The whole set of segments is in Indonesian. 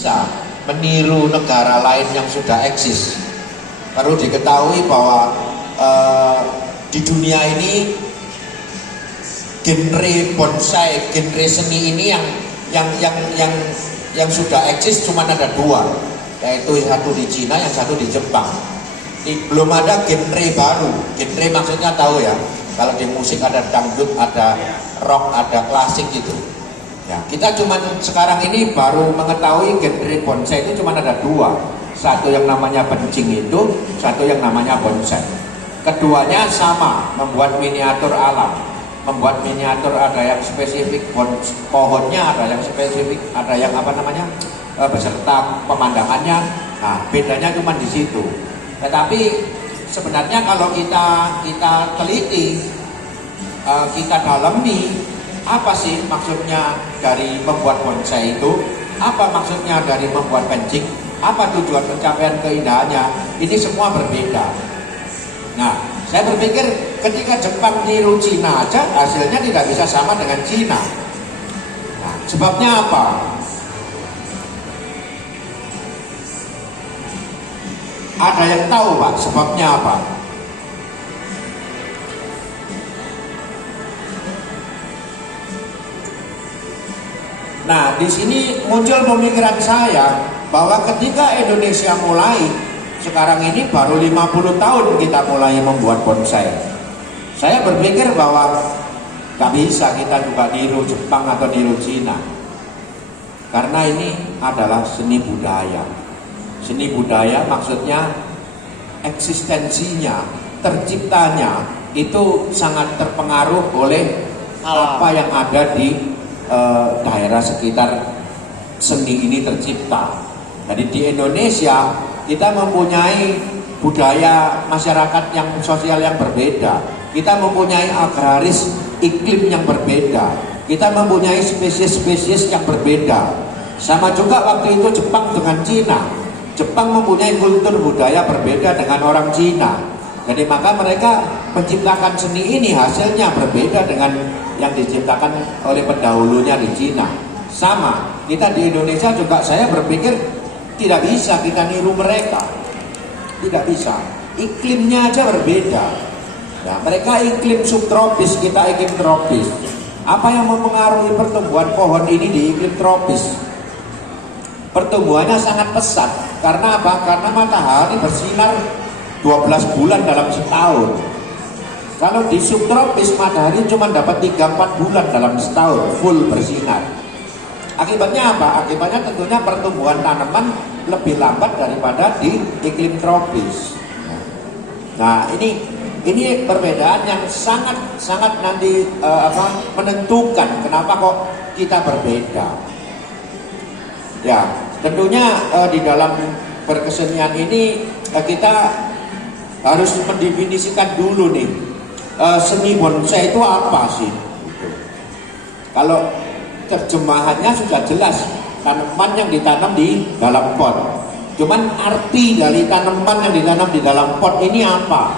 bisa meniru negara lain yang sudah eksis. Perlu diketahui bahwa di dunia ini genre bonsai, genre seni ini yang sudah eksis cuma ada dua, yaitu satu di Cina, yang satu di Jepang. Belum ada genre baru. Genre maksudnya tahu ya, kalau di musik ada dangdut, ada rock, ada klasik gitu. Ya, kita cuman sekarang ini baru mengetahui genre bonsai itu cuma ada dua. Satu yang namanya pencing itu, satu yang namanya bonsai. Keduanya sama, membuat miniatur alam. Membuat miniatur, ada yang spesifik pohonnya, ada yang spesifik, ada yang beserta pemandangannya. Nah, bedanya cuma di situ. Tetapi sebenarnya kalau kita teliti, kita dalami, apa sih maksudnya dari membuat bonsai itu? Apa maksudnya dari membuat pencing? Apa tujuan pencapaian keindahannya? Ini semua berbeda. Nah, saya berpikir ketika Jepang niru Cina aja, hasilnya tidak bisa sama dengan Cina. Nah, sebabnya apa? Ada yang tahu Pak sebabnya apa? Nah, di sini muncul pemikiran saya bahwa ketika Indonesia mulai, sekarang ini baru 50 tahun kita mulai membuat bonsai. Saya berpikir bahwa gak bisa kita juga niru Jepang atau niru Cina. Karena ini adalah seni budaya. Seni budaya maksudnya eksistensinya, terciptanya itu sangat terpengaruh oleh apa yang ada di daerah sekitar seni ini tercipta. Jadi di Indonesia kita mempunyai budaya masyarakat yang sosial yang berbeda. Kita mempunyai agraris iklim yang berbeda. Kita mempunyai spesies-spesies yang berbeda. Sama juga waktu itu Jepang dengan Cina. Jepang mempunyai kultur budaya berbeda dengan orang Cina. Jadi maka mereka menciptakan seni ini hasilnya berbeda dengan yang diciptakan oleh pendahulunya di Cina. Sama, kita di Indonesia juga saya berpikir tidak bisa kita niru mereka. Tidak bisa. Iklimnya aja berbeda. Ya, mereka iklim subtropis, kita iklim tropis. Apa yang mempengaruhi pertumbuhan pohon ini di iklim tropis? Pertumbuhannya sangat pesat. Karena apa? Karena matahari bersinar 12 bulan dalam setahun. Kalau di subtropis matahari cuma dapat 3-4 bulan dalam setahun full bersinar. Akibatnya apa? Akibatnya tentunya pertumbuhan tanaman lebih lambat daripada di iklim tropis. Nah, ini perbedaan yang sangat nanti menentukan kenapa kok kita berbeda. Ya, tentunya di dalam berkesenian ini kita harus mendefinisikan dulu nih, seni bonsai itu apa sih? Gitu. Kalau terjemahannya sudah jelas, tanaman yang ditanam di dalam pot. Cuman arti dari tanaman yang ditanam di dalam pot ini apa?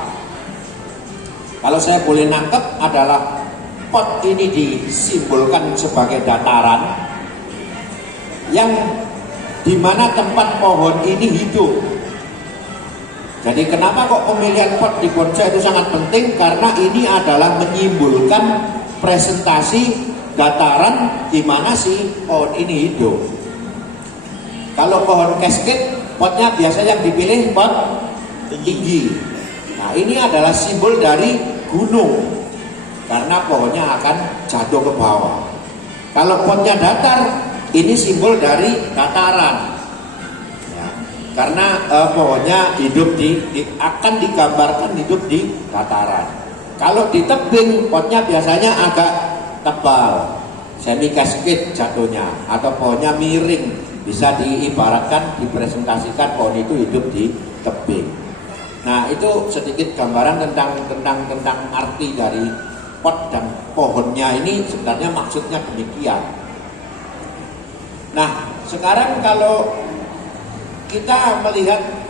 Kalau saya boleh nangkep adalah pot ini disimbolkan sebagai dataran yang dimana tempat pohon ini hidup. Jadi kenapa kok pemilihan pot di bonsai itu sangat penting? Karena ini adalah menyimbolkan presentasi dataran di mana si pohon ini hidup. Kalau pohon cascade, potnya biasa yang dipilih pot tinggi. Nah, ini adalah simbol dari gunung karena pohonnya akan jatuh ke bawah. Kalau potnya datar, ini simbol dari dataran. Karena pohonnya hidup akan digambarkan hidup di dataran. Kalau di tebing, potnya biasanya agak tebal, semi cascade jatuhnya, atau pohonnya miring, bisa diibaratkan, dipresentasikan pohon itu hidup di tebing. Nah, itu sedikit gambaran tentang arti dari pot dan pohonnya ini sebenarnya maksudnya demikian. Nah, sekarang kalau kita melihat